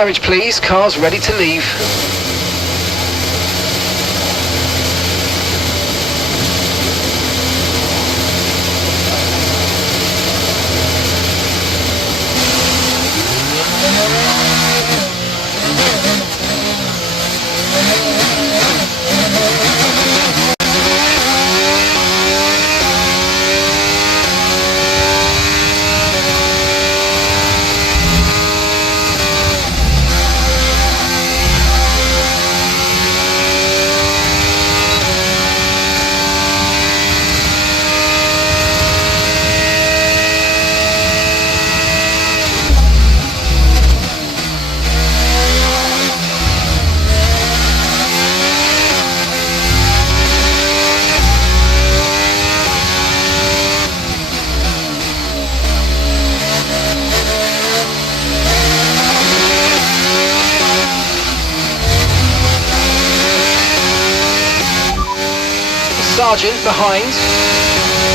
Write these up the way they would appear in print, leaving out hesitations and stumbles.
garage, please. Car's ready to leave. Sergeant behind.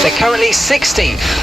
They're currently 16th.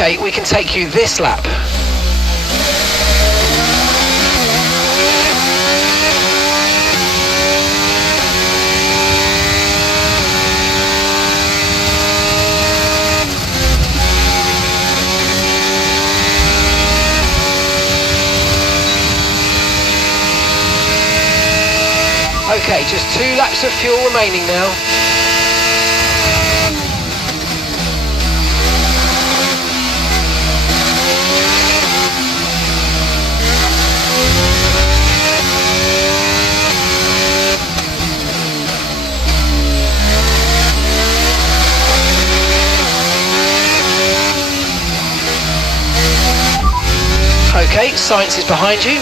Okay, we can take you this lap. Okay, just 2 laps of fuel remaining now. Okay, science is behind you.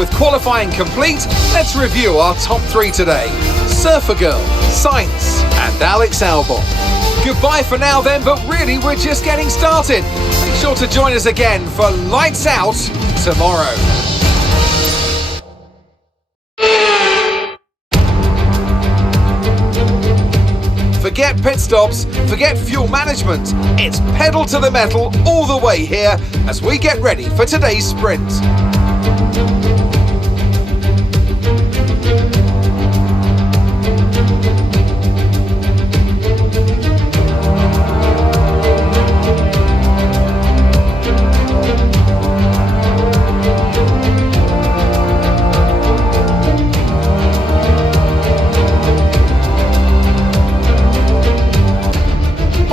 with qualifying complete, let's review our top 3 today. Surfer Girl, Sainz and Alex Albon. Goodbye for now then, but really we're just getting started. Make sure to join us again for Lights Out tomorrow. Forget pit stops, forget fuel management. It's pedal to the metal all the way here as we get ready for today's sprint.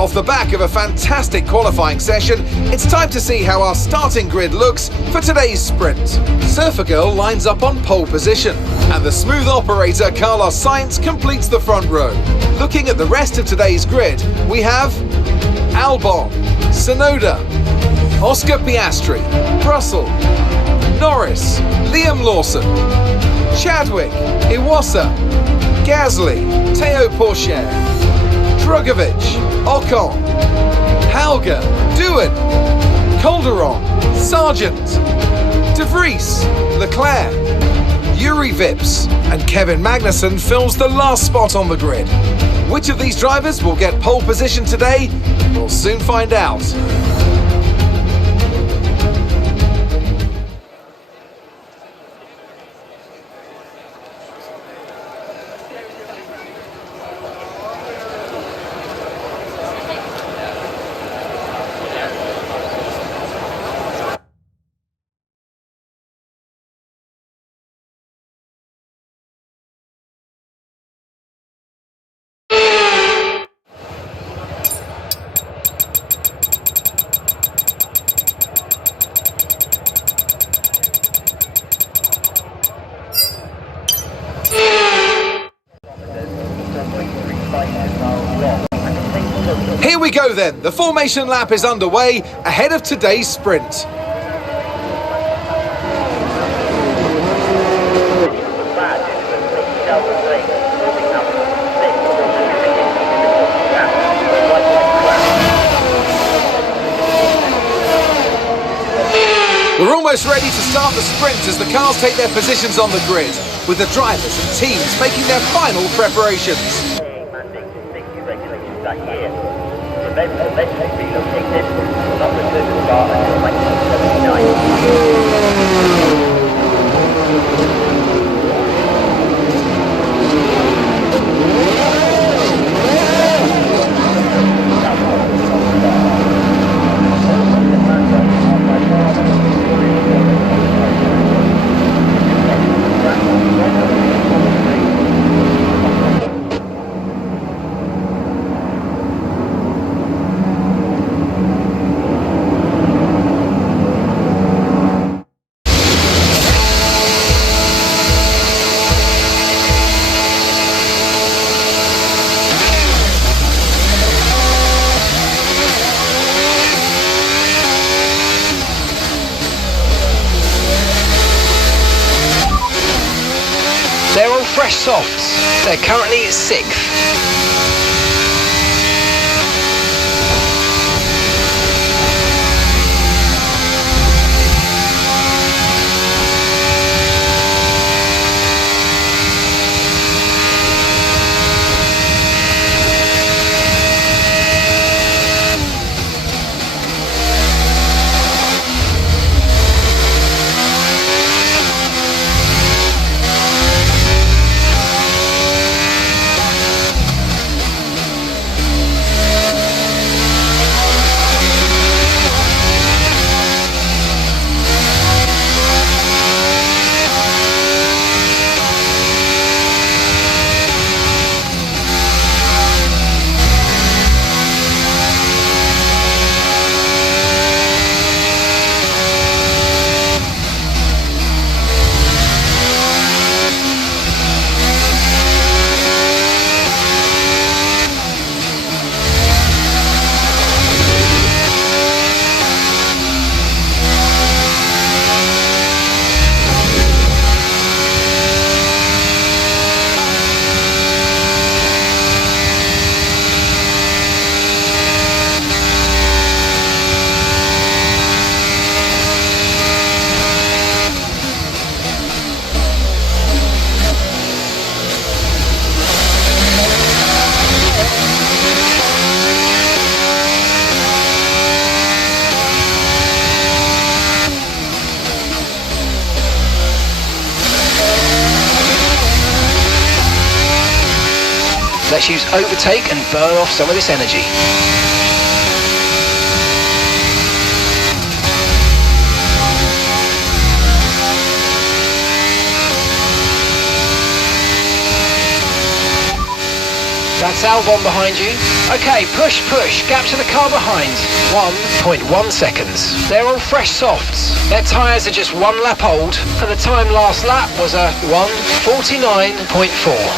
Off the back of a fantastic qualifying session, it's time to see how our starting grid looks for today's sprint. Surfer Girl lines up on pole position, and the smooth operator Carlos Sainz completes the front row. Looking at the rest of today's grid, we have Albon, Tsunoda, Oscar Piastri, Russell, Norris, Liam Lawson, Chadwick, Iwasa, Gasly, Théo Pourchaire, Drugovich, Ocon, Halga, Doohan, Calderon, Sargent, De Vries, Leclerc, Yuri Vips and Kevin Magnussen fills the last spot on the grid. Which of these drivers will get pole position today? We'll soon find out. Here we go then, the formation lap is underway ahead of today's sprint. We're almost ready to start the sprint as the cars take their positions on the grid, with the drivers and teams making their final preparations. Eventually relocated, not returned to start until 1979. They're all fresh softs. They're currently 6th. Let's use overtake and burn off some of this energy. That's Albon behind you. Okay, push, gap to the car behind. 1.1 seconds. They're all fresh softs. Their tyres are just 1 lap old, and the time last lap was a 1:49.4.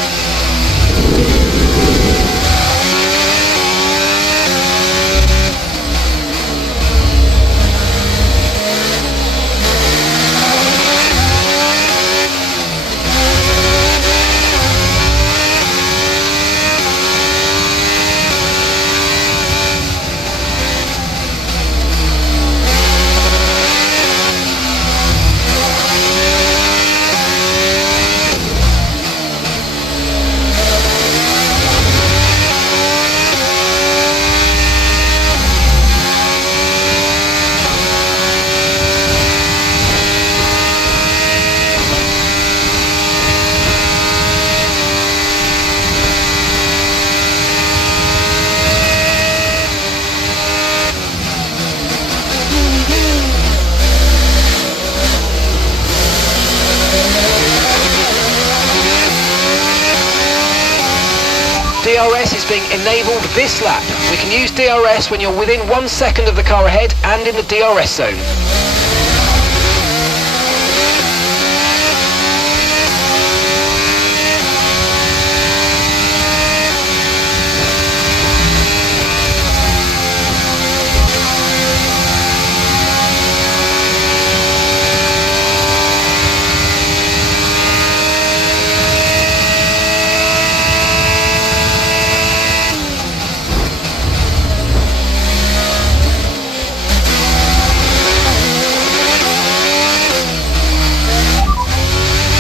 DRS is being enabled this lap. We can use DRS when you're within 1 second of the car ahead and in the DRS zone.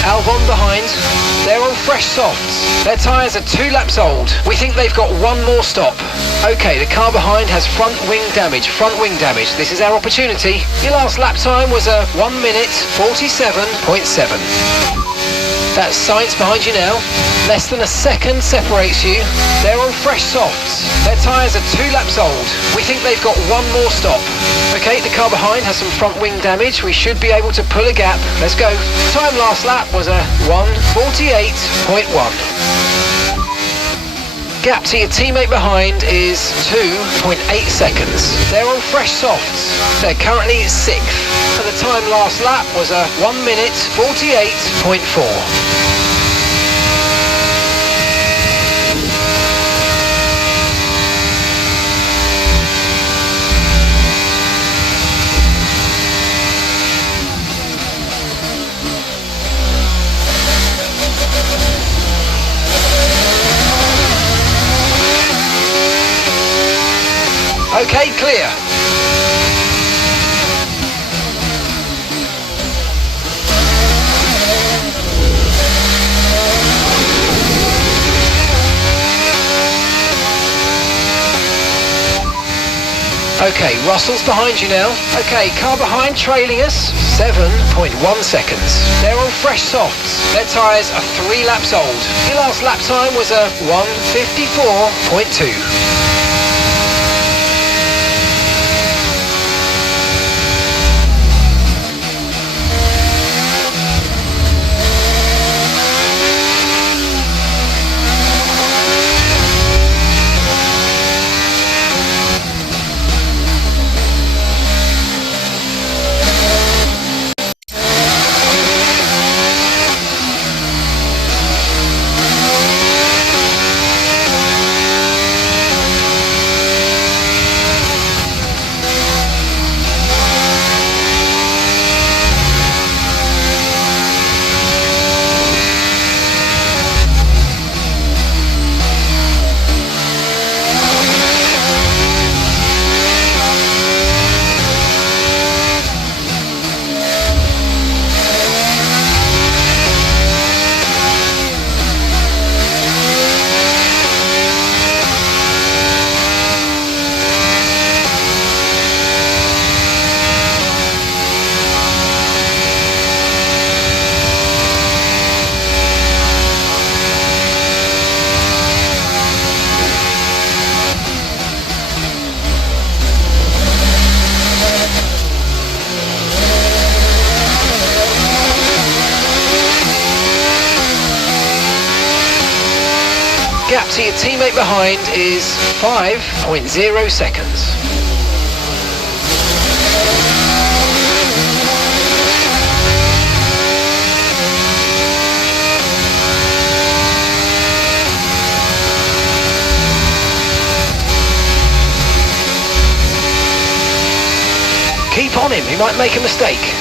Albon behind. They're all fresh softs. Their tyres are 2 laps old. We think they've got 1 more stop. Okay, the car behind has front wing damage. This is our opportunity. Your last lap time was a 1:47.7. That's Sainz behind you now. Less than a second separates you. They're all fresh softs. Their tyres are 2 laps old. We think they've got 1 more stop. Okay, the car behind has some front wing damage. We should be able to pull a gap. Let's go. Time last lap was a 1:48.1. Gap to your teammate behind is 2.8 seconds. They're all fresh softs. They're currently 6th. And the time last lap was a 1:48.4. Okay, clear. Okay, Russell's behind you now. Okay, car behind trailing us, 7.1 seconds. They're all fresh softs. Their tyres are 3 laps old. Your last lap time was a 1:54.2. gap to your teammate behind is 5.0 seconds. Keep on him, he might make a mistake.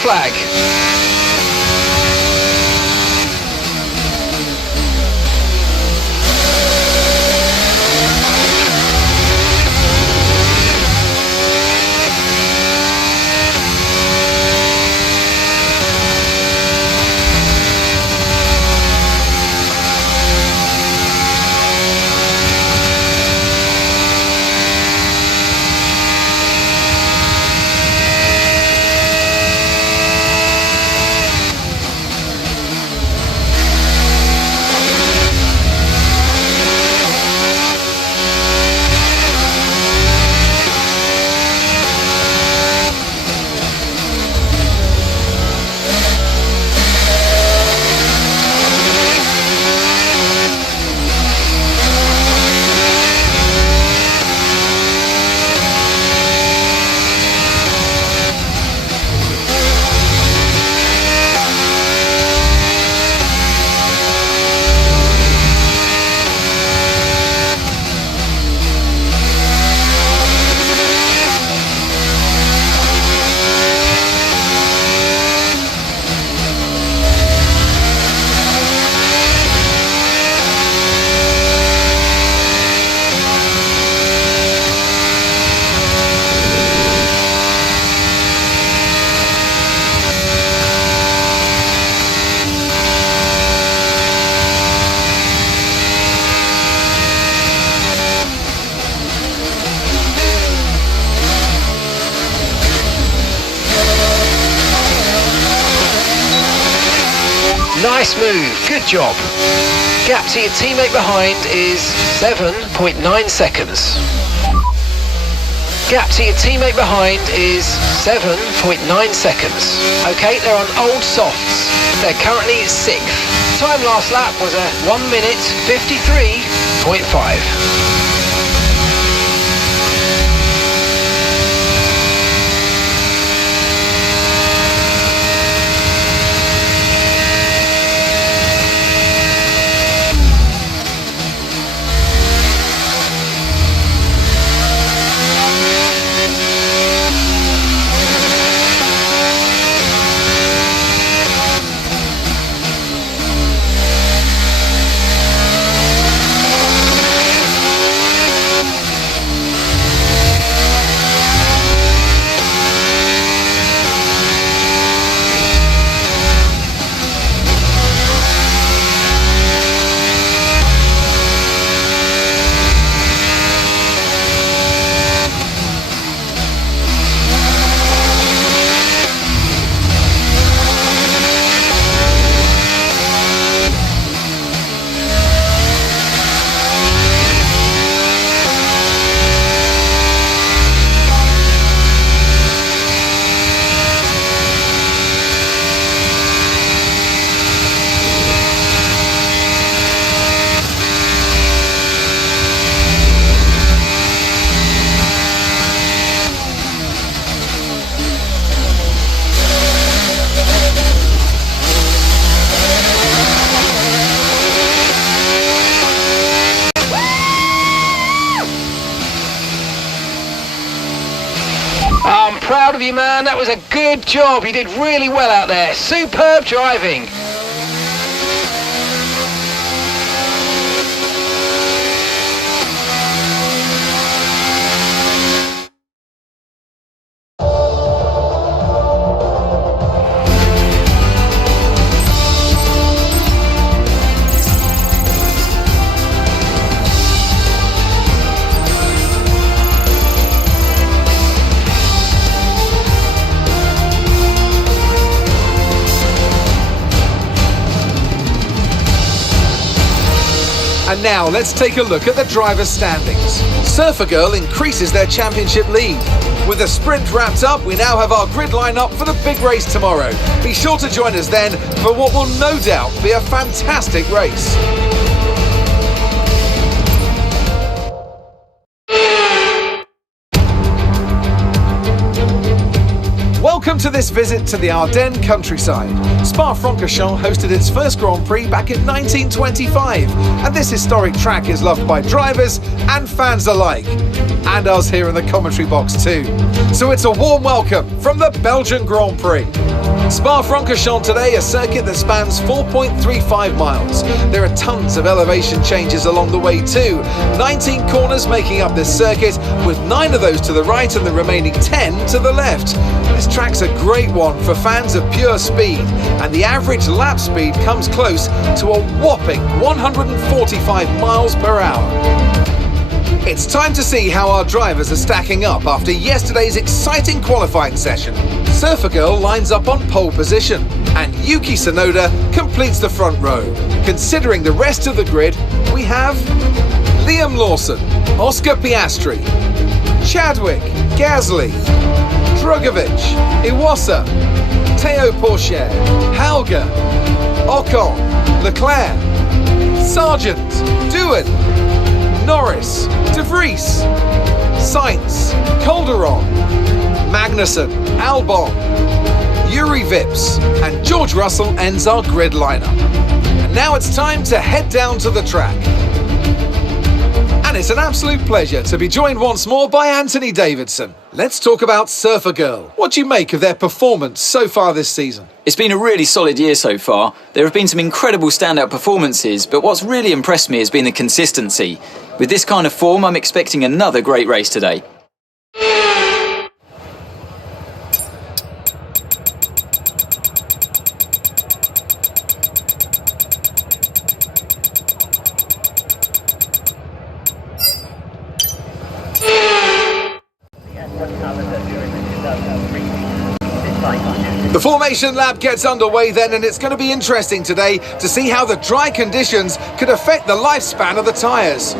Flag. Nice move, good job. Gap to your teammate behind is 7.9 seconds. Gap to your teammate behind is 7.9 seconds. Okay, they're on old softs. They're currently 6th. Time last lap was a 1 minute 53.5. I'm proud of you, man. That was a good job. You did really well out there. Superb driving. And now let's take a look at the driver's standings. Surfer Girl increases their championship lead. With the sprint wrapped up, we now have our grid line up for the big race tomorrow. Be sure to join us then for what will no doubt be a fantastic race. Welcome to this visit to the Ardennes countryside. Spa-Francorchamps hosted its first Grand Prix back in 1925, and this historic track is loved by drivers and fans alike, and us here in the commentary box too. So it's a warm welcome from the Belgian Grand Prix. Spa-Francorchamps today, a circuit that spans 4.35 miles. There are tons of elevation changes along the way too. 19 corners making up this circuit, with 9 of those to the right and the remaining 10 to the left. This track's a great one for fans of pure speed, and the average lap speed comes close to a whopping 145 miles per hour. It's time to see how our drivers are stacking up after yesterday's exciting qualifying session. Surfer Girl lines up on pole position, and Yuki completes the front row. Considering the rest of the grid, we have Liam Lawson, Oscar Piastri, Chadwick, Gasly, Drugovic, Iwasa, Théo Pourchaire, Hauger, Ocon, Leclerc, Sargent, Doohan, Norris, De Vries, Sainz, Calderon, Magnussen, Albon, Yuri Vips, and George Russell ends our grid lineup. And now it's time to head down to the track. And it's an absolute pleasure to be joined once more by Anthony Davidson. Let's talk about Surfer Girl. What do you make of their performance so far this season? It's been a really solid year so far. There have been some incredible standout performances, but what's really impressed me has been the consistency. With this kind of form, I'm expecting another great race today. Before simulation lap gets underway then, and it's going to be interesting today to see how the dry conditions could affect the lifespan of the tyres.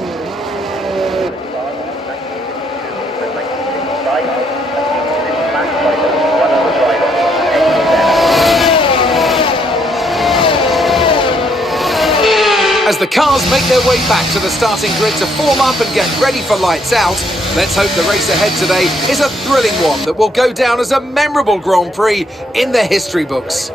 As the cars make their way back to the starting grid to form up and get ready for lights out, let's hope the race ahead today is a thrilling one that will go down as a memorable Grand Prix in the history books.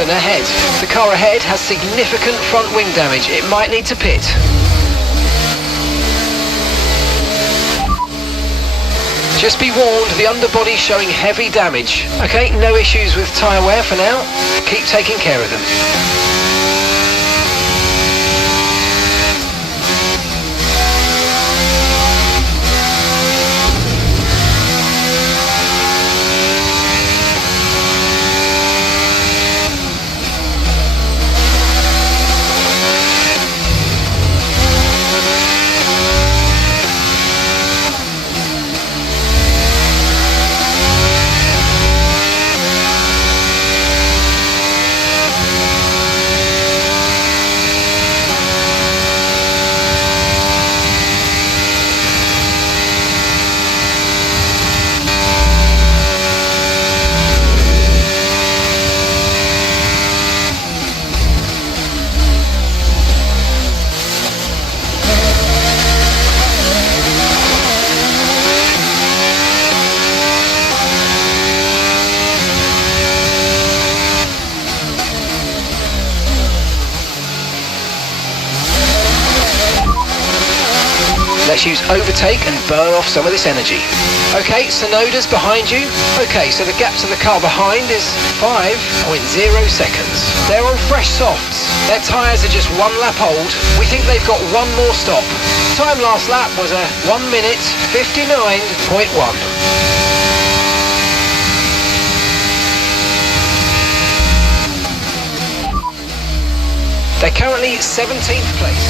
Ahead. The car ahead has significant front wing damage. It might need to pit. Just be warned, the underbody showing heavy damage. Okay, no issues with tyre wear for now. Keep taking care of them. Let's use overtake and burn off some of this energy. Okay, Sonoda's behind you. Okay, so the gap to the car behind is 5.0 seconds. They're on fresh softs. Their tyres are just 1 lap old. We think they've got 1 more stop. Time last lap was a 1 minute 59.1. They're currently 17th place.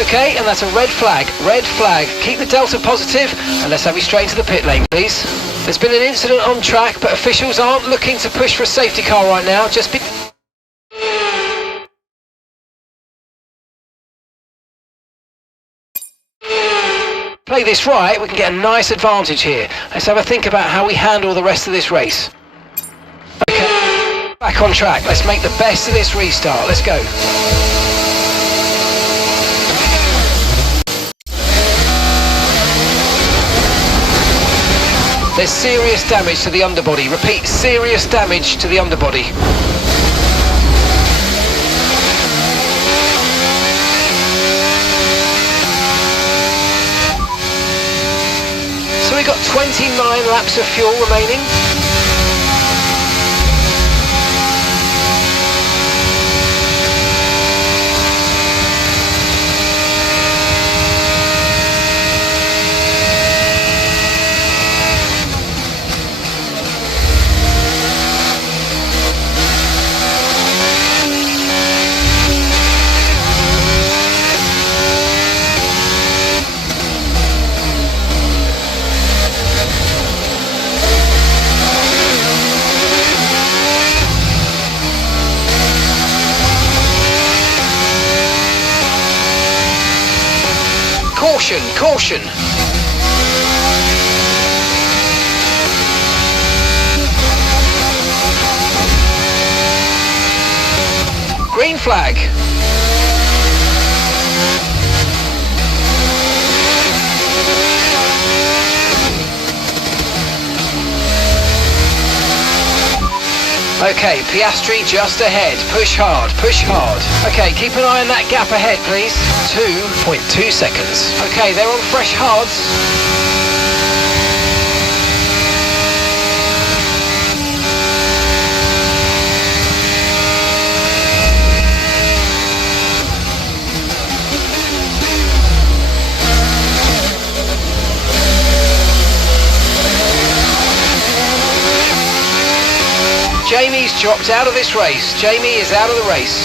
Okay, and that's a red flag. Red flag. Keep the delta positive, and let's have you straight into the pit lane, please. There's been an incident on track, but officials aren't looking to push for a safety car right now. Just be... Play this right, we can get a nice advantage here. Let's have a think about how we handle the rest of this race. Okay, back on track. Let's make the best of this restart. Let's go. There's serious damage to the underbody. Repeat, serious damage to the underbody. So we've got 29 laps of fuel remaining. Caution, caution! Green flag! Okay, Piastri just ahead. Push hard, push hard. Okay, keep an eye on that gap ahead, please. 2.2 seconds. Okay, they're on fresh hards. Jamie's dropped out of this race. Jamie is out of the race.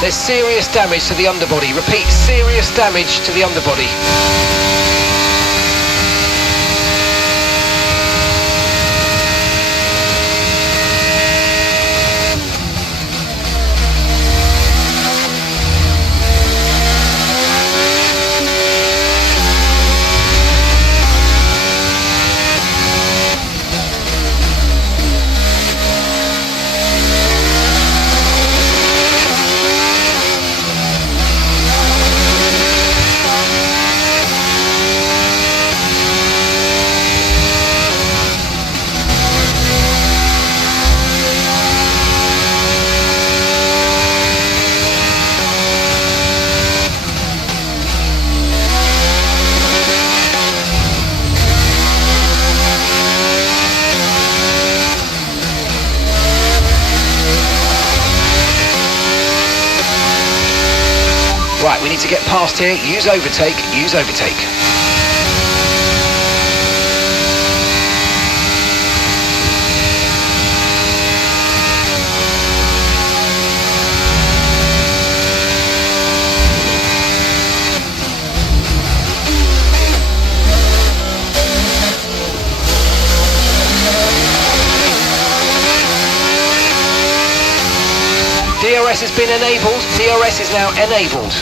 There's serious damage to the underbody. Repeat, serious damage to the underbody. Right, we need to get past here. Use overtake, use overtake. DRS has been enabled. DRS is now enabled.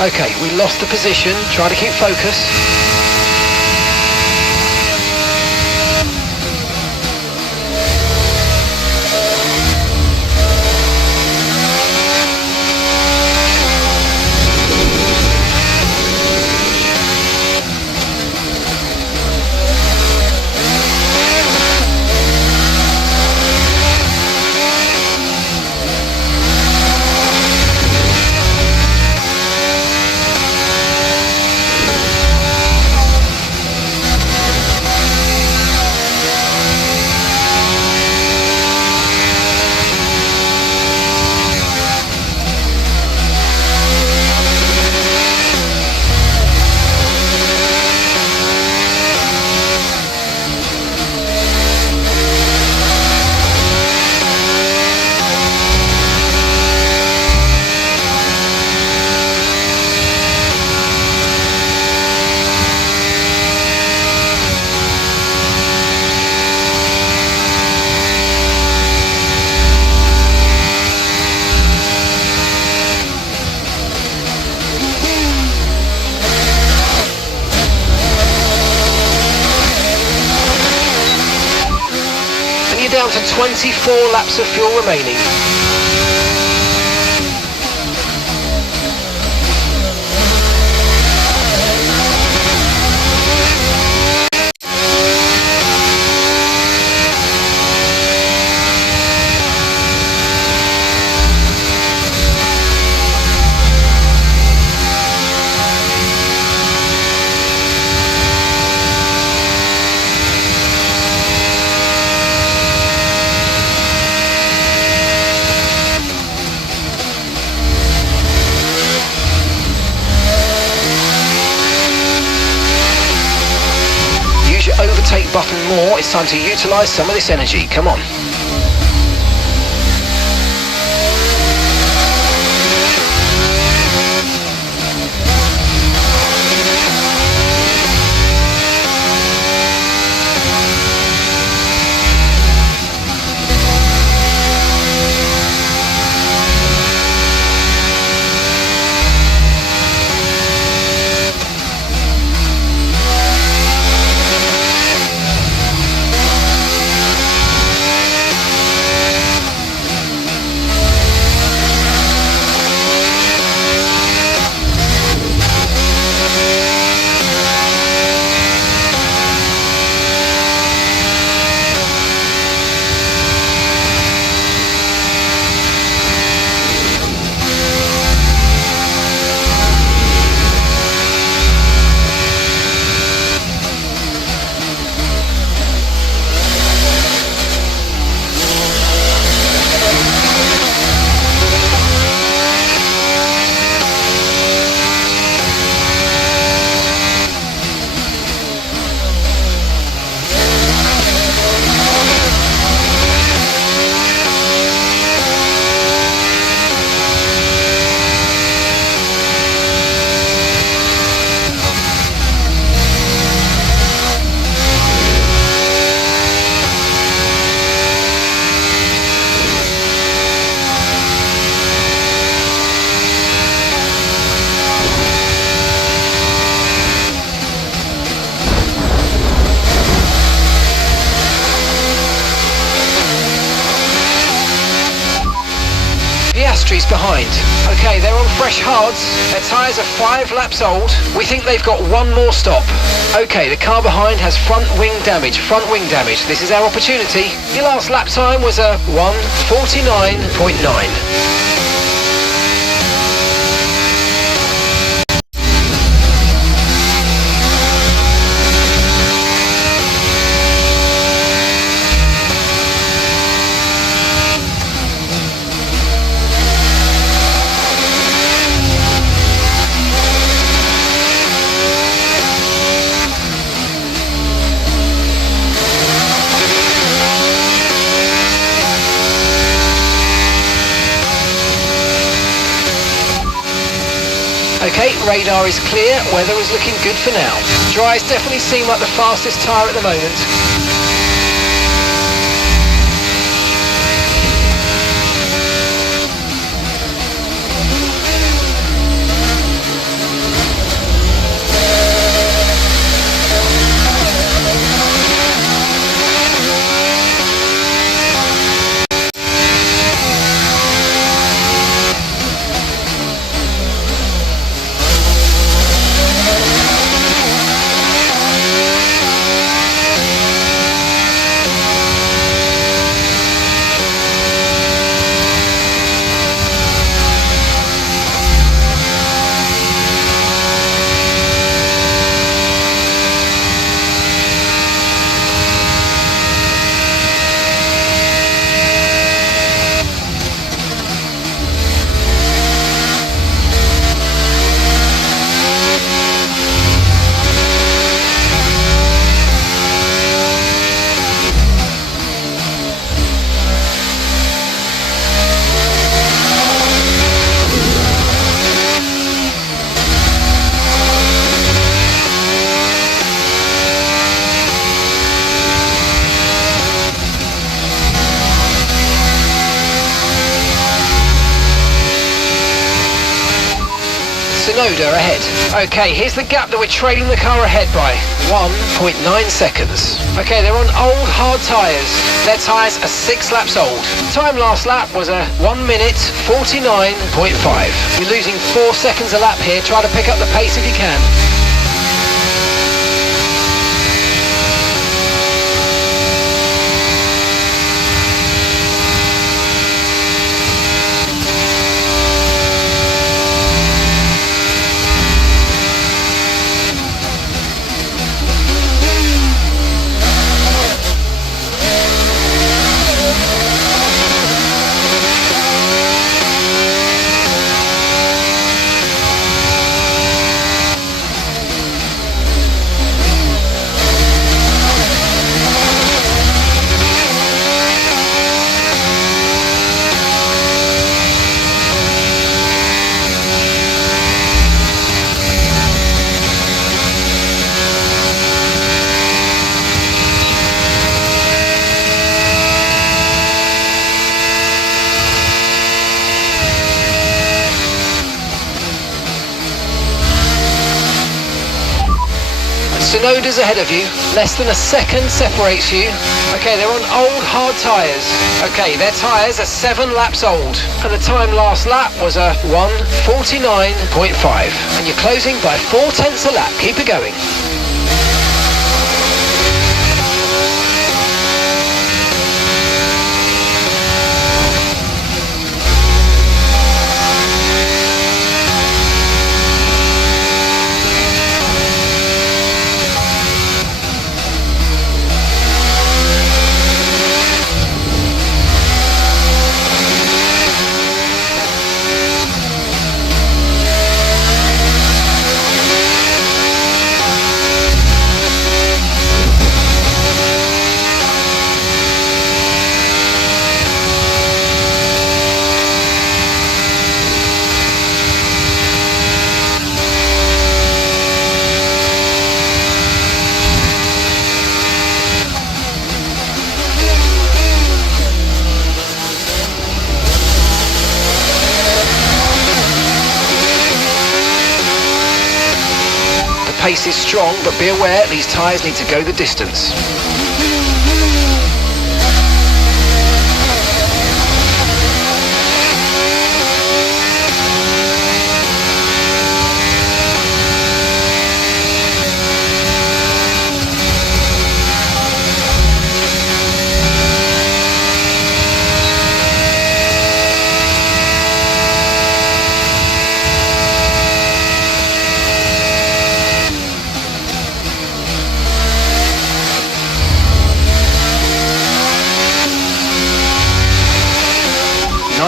Okay, we lost the position. Try to keep focus. Down to 24 laps of fuel remaining. Overtake button more. It's time to utilize some of this energy. Come on. Behind. Okay, they're on fresh hards. Their tyres are 5 laps old. We think they've got one more stop. Okay, the car behind has front wing damage. This is our opportunity. Your last lap time was a 1:49.9. Okay, radar is clear, weather is looking good for now. Dries definitely seem like the fastest tyre at the moment. Sonoda ahead. Okay, here's the gap that we're trailing the car ahead by. 1.9 seconds. Okay, they're on old hard tyres. Their tyres are 6 laps old. Time last lap was a 1 minute 49.5. You're losing 4 seconds a lap here. Try to pick up the pace if you can. Sonoda's ahead of you. Less than a second separates you. Okay, they're on old hard tyres. Okay, their tyres are 7 laps old. And the time last lap was a 1:49.5. And you're closing by 4/10 a lap. Keep it going. Pace is strong, but be aware these tyres need to go the distance.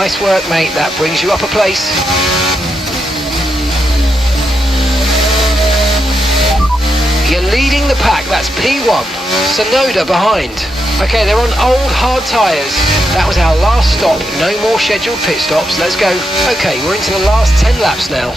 Nice work, mate. That brings you up a place. You're leading the pack. That's P1. Sonoda behind. Okay, they're on old hard tyres. That was our last stop. No more scheduled pit stops. Let's go. Okay, we're into the last 10 laps now.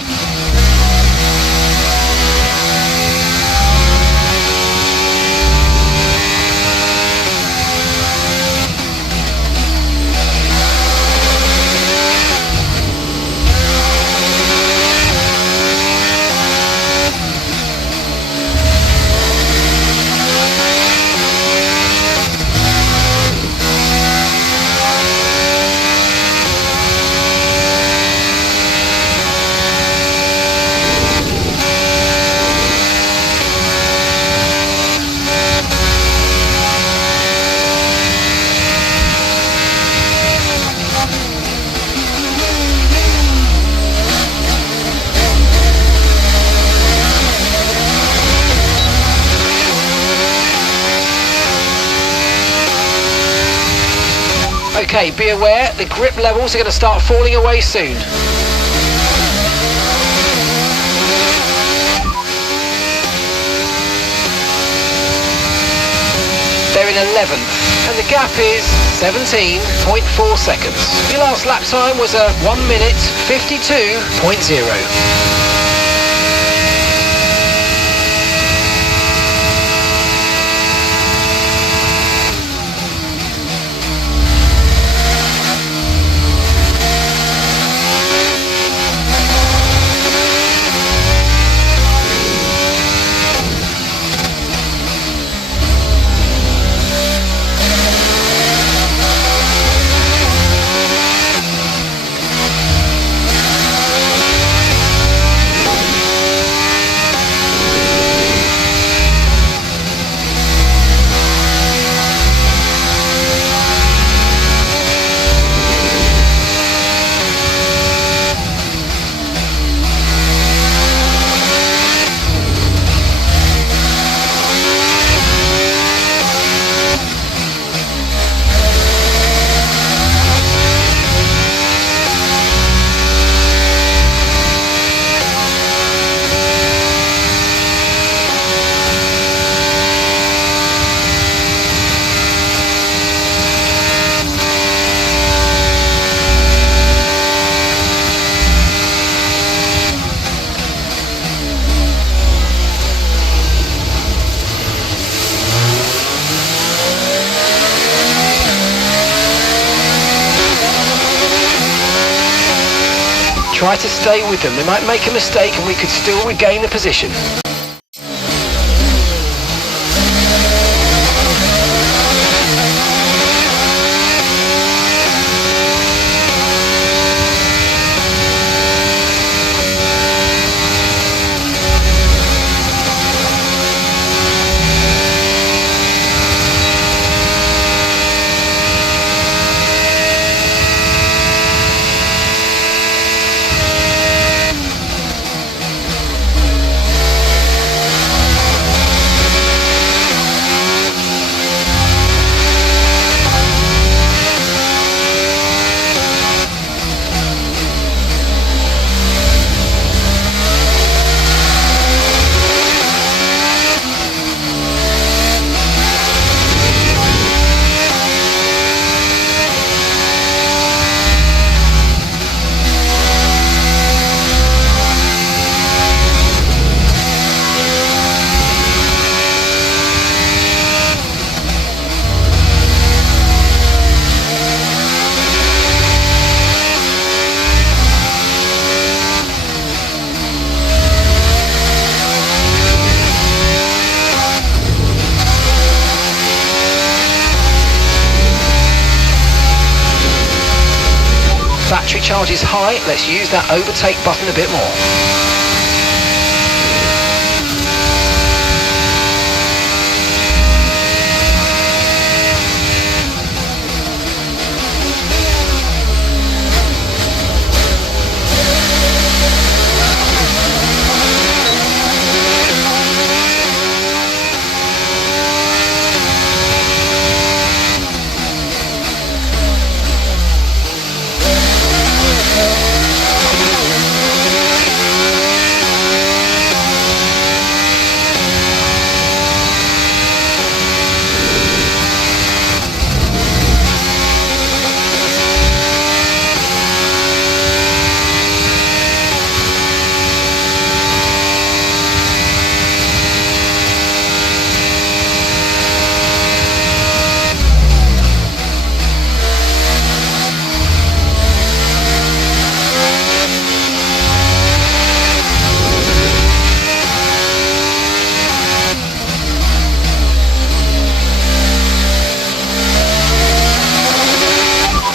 Okay, be aware, the grip levels are going to start falling away soon. They're in 11th, and the gap is 17.4 seconds. Your last lap time was a 1 minute 52.0. Try to stay with them. They might make a mistake and we could still regain the position. Battery charge is high, let's use that overtake button a bit more.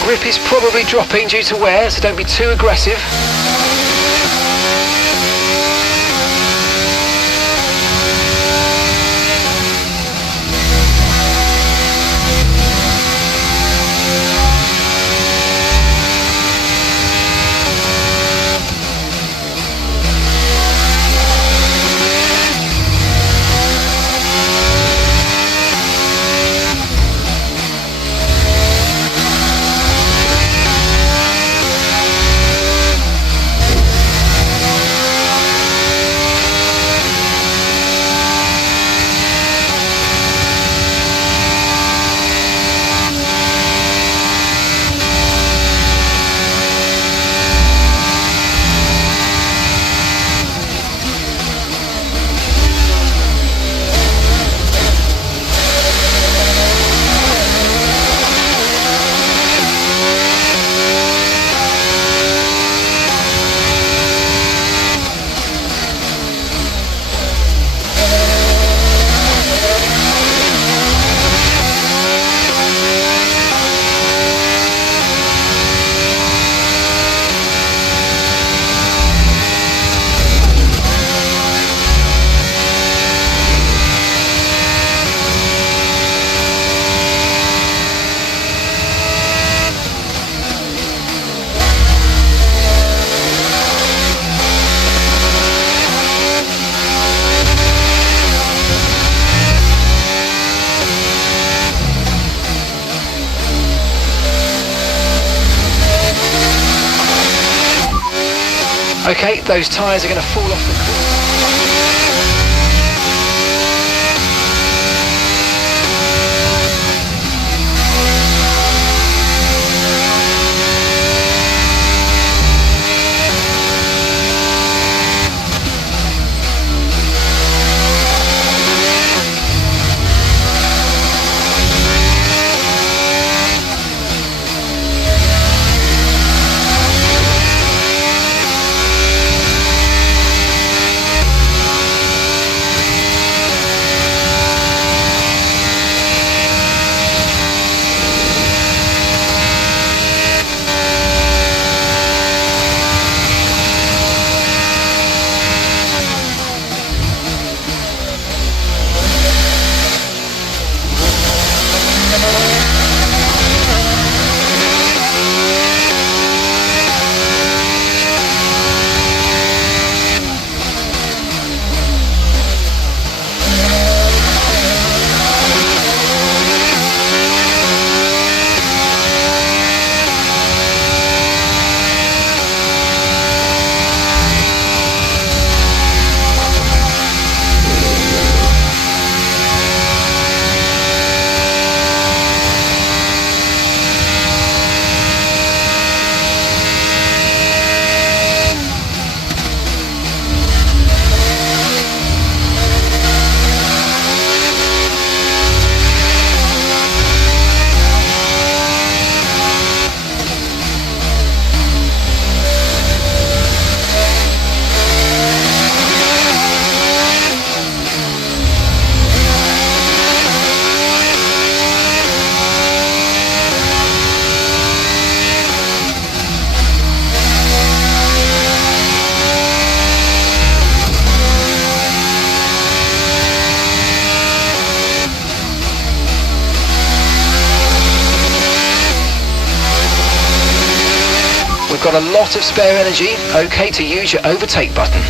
Grip is probably dropping due to wear, so don't be too aggressive. Okay, those tyres are going to fall off the course. got a lot of spare energy, okay to use your overtake button.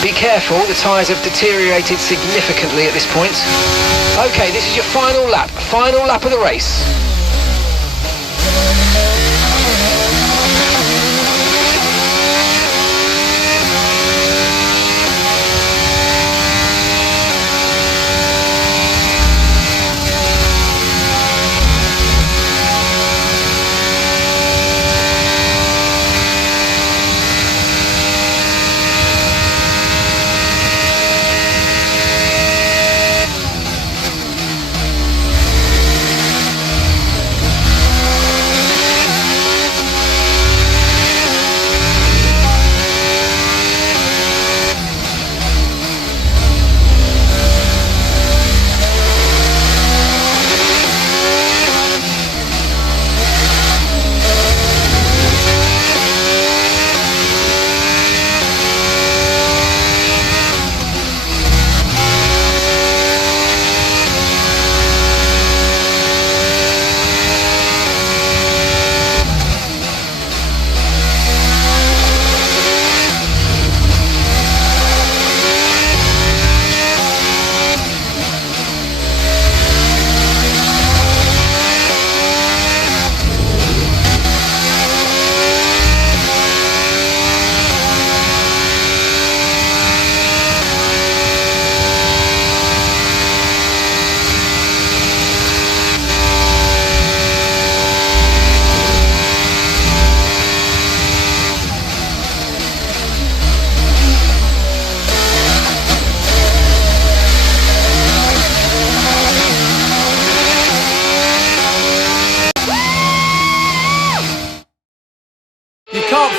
Be careful, the tyres have deteriorated significantly at this point. Okay, this is your final lap of the race.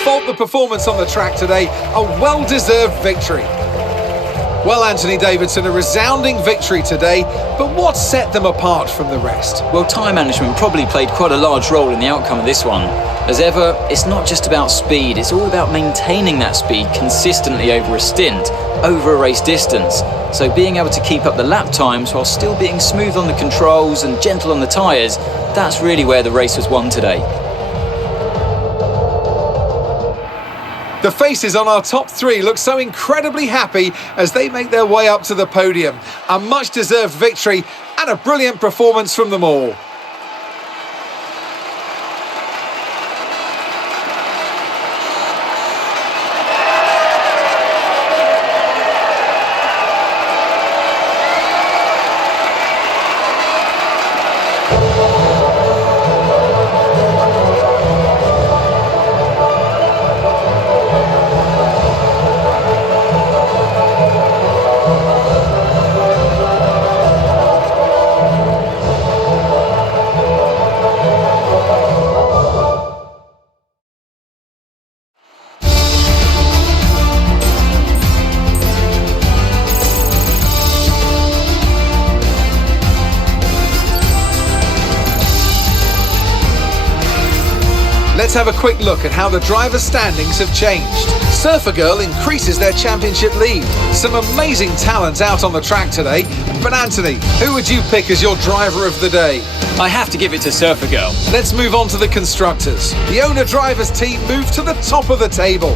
Fault the performance on the track today, a well-deserved victory. Well, Anthony Davidson, a resounding victory today, but what set them apart from the rest? Well, time management probably played quite a large role in the outcome of this one. As ever, it's not just about speed, it's all about maintaining that speed consistently over a stint, over a race distance. So being able to keep up the lap times while still being smooth on the controls and gentle on the tyres, that's really where the race was won today. The faces on our top three look so incredibly happy as they make their way up to the podium. A much-deserved victory and a brilliant performance from them all. Let's have a quick look at how the driver standings have changed. Surfer Girl increases their championship lead. Some amazing talent out on the track today. But Anthony, who would you pick as your driver of the day? I have to give it to Surfer Girl. Let's move on to the constructors. The owner-drivers team moved to the top of the table.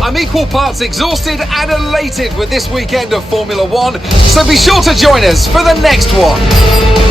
I'm equal parts exhausted and elated with this weekend of Formula One, so be sure to join us for the next one.